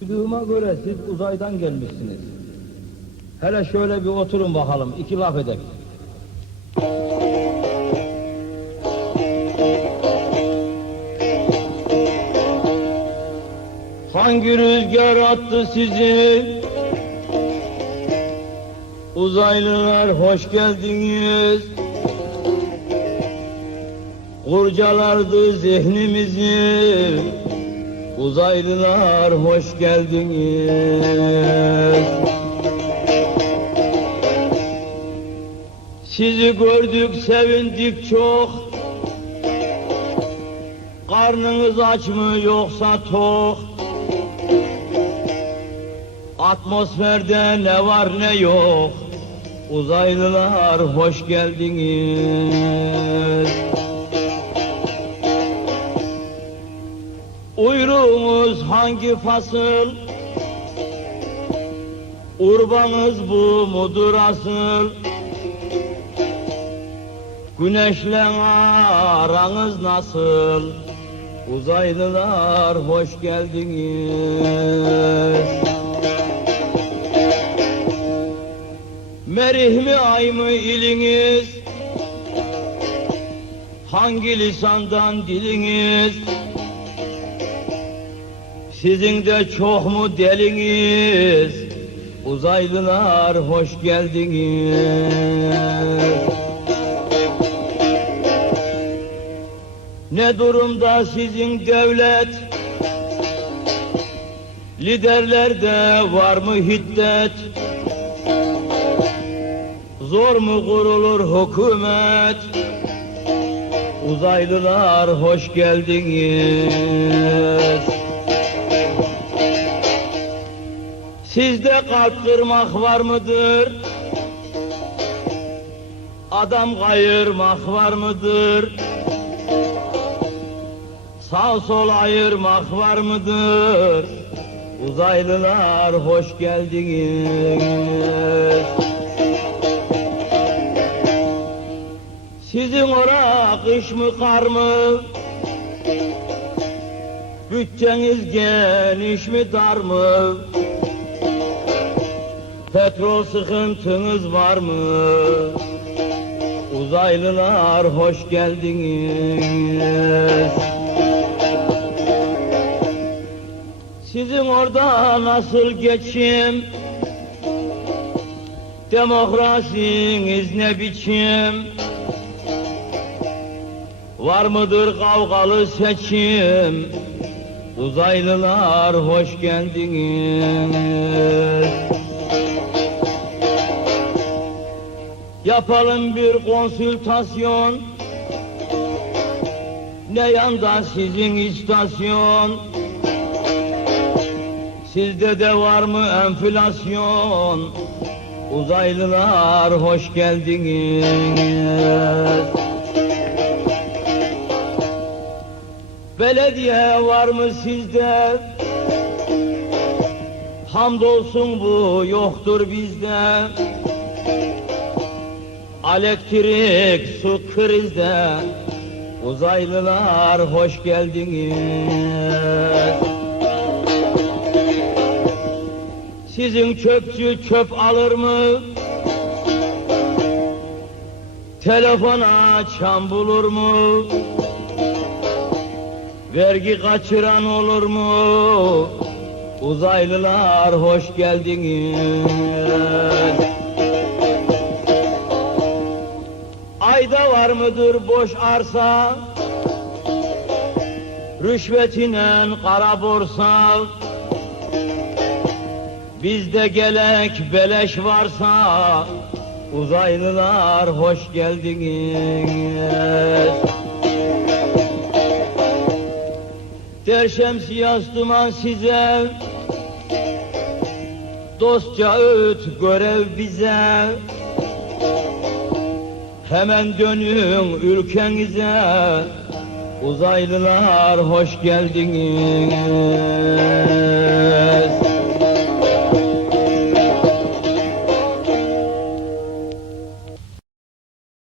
Duyduğuma göre siz uzaydan gelmişsiniz. Hele şöyle bir oturun bakalım, iki laf edek. Hangi rüzgar attı sizi? Uzaylılar hoş geldiniz. Kurcalardı zihnimizi. Uzaylılar hoş geldiniz. Sizi gördük sevindik çok. Karnınız aç mı yoksa tok? Atmosferde ne var ne yok. Uzaylılar hoş geldiniz. Hangi fasıl? Urbanız bu mudur asıl? Güneşle aranız nasıl? Uzaylılar hoş geldiniz. Merih mi ay mı iliniz? Hangi lisandan diliniz? Sizin de çok mu deliniz? Uzaylılar hoş geldiniz. Ne durumda sizin devlet? Liderlerde var mı hiddet? Zor mu kurulur hükümet? Uzaylılar hoş geldiniz. Sizde kalp kırmak var mıdır? Adam kayırmak var mıdır? Sağ sol ayırmak var mıdır? Uzaylılar hoş geldiniz. Sizin ora kış mı kar mı? Bütçeniz geniş mi dar mı? Petrol sıkıntınız var mı? Uzaylılar hoş geldiniz. Sizin orada nasıl geçim? Demokrasiniz ne biçim? Var mıdır kavgalı seçim? Uzaylılar hoş geldiniz. Yapalım bir konsültasyon. Ne yanda sizin istasyon? Sizde de var mı enflasyon? Uzaylılar hoş geldiniz. Belediye var mı sizde? Hamdolsun bu yoktur bizde. Elektrik, su krizde. Uzaylılar hoş geldiniz. Sizin çöpçü çöp alır mı? Telefon açan bulur mu? Vergi kaçıran olur mu? Uzaylılar hoş geldiniz. Ayda var mıdır boş arsa? Rüşvetinen kara borsa Bizde gelek beleş varsa Uzaylılar hoş geldiniz. Der şemsiyas duman size. Dostça öğüt görev bize Hemen dönün ülkenize Uzaylılar hoş geldiniz